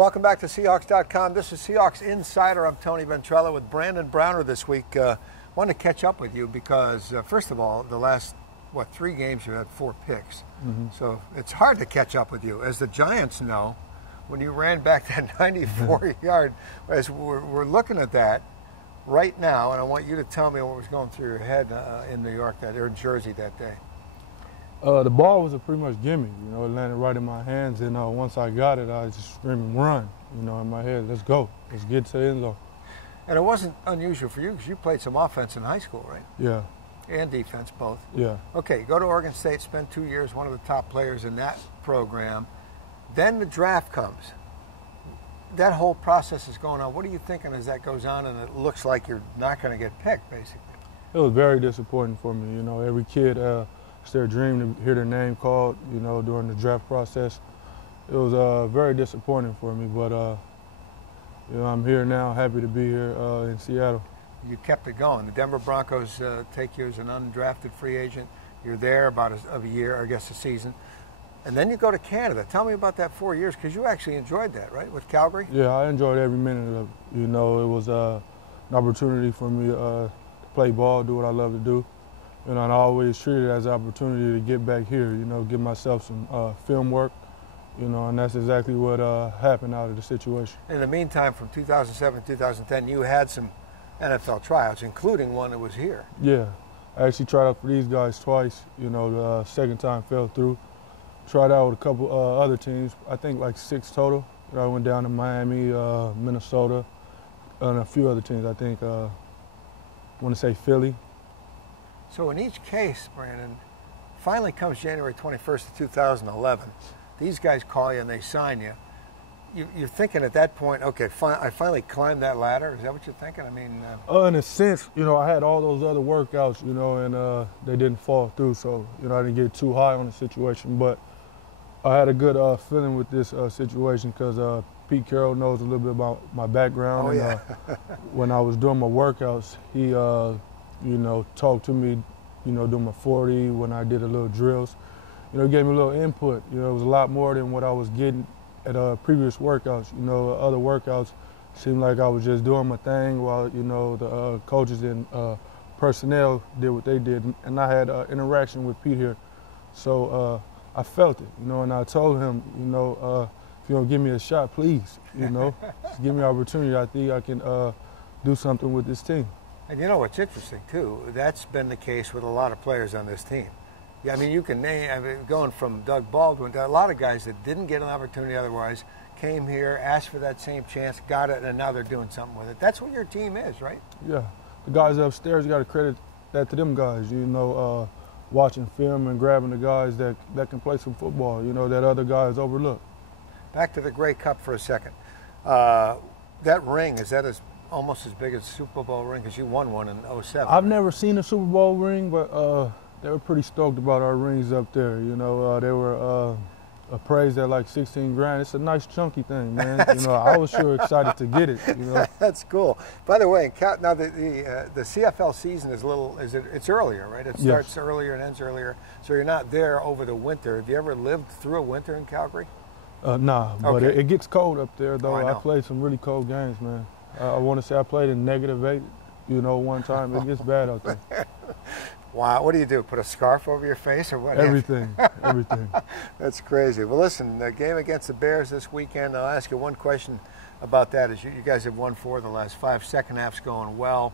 Welcome back to Seahawks.com. This is Seahawks Insider. I'm Tony Ventrella with Brandon Browner this week. Wanted to catch up with you because, first of all, the last, 3 games you had 4 picks. So it's hard to catch up with you. As the Giants know, when you ran back that 94-yard, as we're looking at that right now, and I want you to tell me what was going through your head in New York or in Jersey that day. The ball was a pretty much gimme, it landed right in my hands, and once I got it, I was just screaming, run, in my head, let's go, let's get to the end zone. And it wasn't unusual for you because you played some offense in high school, right? Yeah. And defense, both. Yeah. Okay, go to Oregon State, spend 2 years, one of the top players in that program. Then the draft comes. That whole process is going on. What are you thinking as that goes on and it looks like you're not going to get picked, basically? It was very disappointing for me. Every kid, it's their dream to hear their name called, during the draft process. It was very disappointing for me, but, I'm here now, happy to be here in Seattle. You kept it going. The Denver Broncos take you as an undrafted free agent. You're there about a year, I guess a season. And then you go to Canada. Tell me about that 4 years, because you actually enjoyed that, right, with Calgary? Yeah, I enjoyed every minute of it. It was an opportunity for me to play ball, do what I love to do. And I always treated it as an opportunity to get back here, give myself some film work, and that's exactly what happened out of the situation. In the meantime, from 2007 to 2010, you had some NFL tryouts, including one that was here. Yeah, I actually tried out for these guys twice. The second time fell through. Tried out with a couple other teams, I think like 6 total. I went down to Miami, Minnesota, and a few other teams. I think, I want to say Philly. So in each case, Brandon, finally comes January 21st of 2011. These guys call you and they sign you. You're thinking at that point, okay, I finally climbed that ladder. Is that what you're thinking? I mean, in a sense, I had all those other workouts, and they didn't fall through. So, I didn't get too high on the situation. But I had a good feeling with this situation because Pete Carroll knows a little bit about my background. Oh, yeah. When I was doing my workouts, he, talked to me, doing my 40, when I did a little drills. Gave me a little input. It was a lot more than what I was getting at previous workouts. Other workouts seemed like I was just doing my thing while, the coaches and personnel did what they did. And I had interaction with Pete here. So I felt it, and I told him, if you don't give me a shot, please, just give me an opportunity. I think I can do something with this team. And what's interesting, too, that's been the case with a lot of players on this team. Yeah, I mean, you can name, going from Doug Baldwin to a lot of guys that didn't get an opportunity otherwise, came here, asked for that same chance, got it, and now they're doing something with it. That's what your team is, right? Yeah. The guys upstairs, you got to credit that to them guys, watching film and grabbing the guys that can play some football, that other guys overlook. Back to the Grey Cup for a second. That ring, is that almost as big as a Super Bowl ring? Because you won one in 07. I've never seen a Super Bowl ring, but they were pretty stoked about our rings up there. They were appraised at like 16 grand. It's a nice chunky thing, man. I was sure excited to get it. That's cool. By the way, now the CFL season is it's earlier, right? It starts earlier and ends earlier, so you're not there over the winter. Have you ever lived through a winter in Calgary? Nah, but okay. it gets cold up there, though. Oh, I played some really cold games, man. I want to say I played in -8, one time. It gets bad out there. Wow, what do? Put a scarf over your face or what? Everything, everything. That's crazy. Well, listen, the game against the Bears this weekend, I'll ask you one question about that. Is you guys have won 4 of the last 5, second half's going well.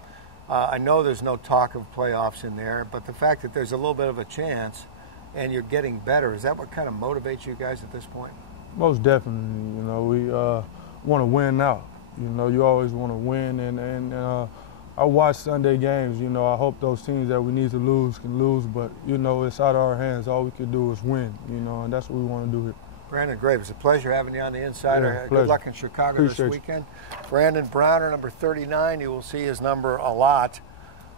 I know there's no talk of playoffs in there, but the fact that there's a little bit of a chance and you're getting better, is that what kind of motivates you guys at this point? Most definitely. We want to win now. You always want to win, and I watch Sunday games. I hope those teams that we need to lose can lose, but, it's out of our hands. All we can do is win, and that's what we want to do here. Brandon, great. It's a pleasure having you on the Insider. Yeah, good luck in Chicago this weekend. Brandon Browner, number 39. You will see his number a lot.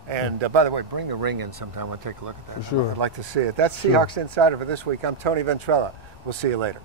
And, by the way, bring the ring in sometime. I'll take a look at that. For sure. I'd like to see it. That's Seahawks Insider for this week. I'm Tony Ventrella. We'll see you later.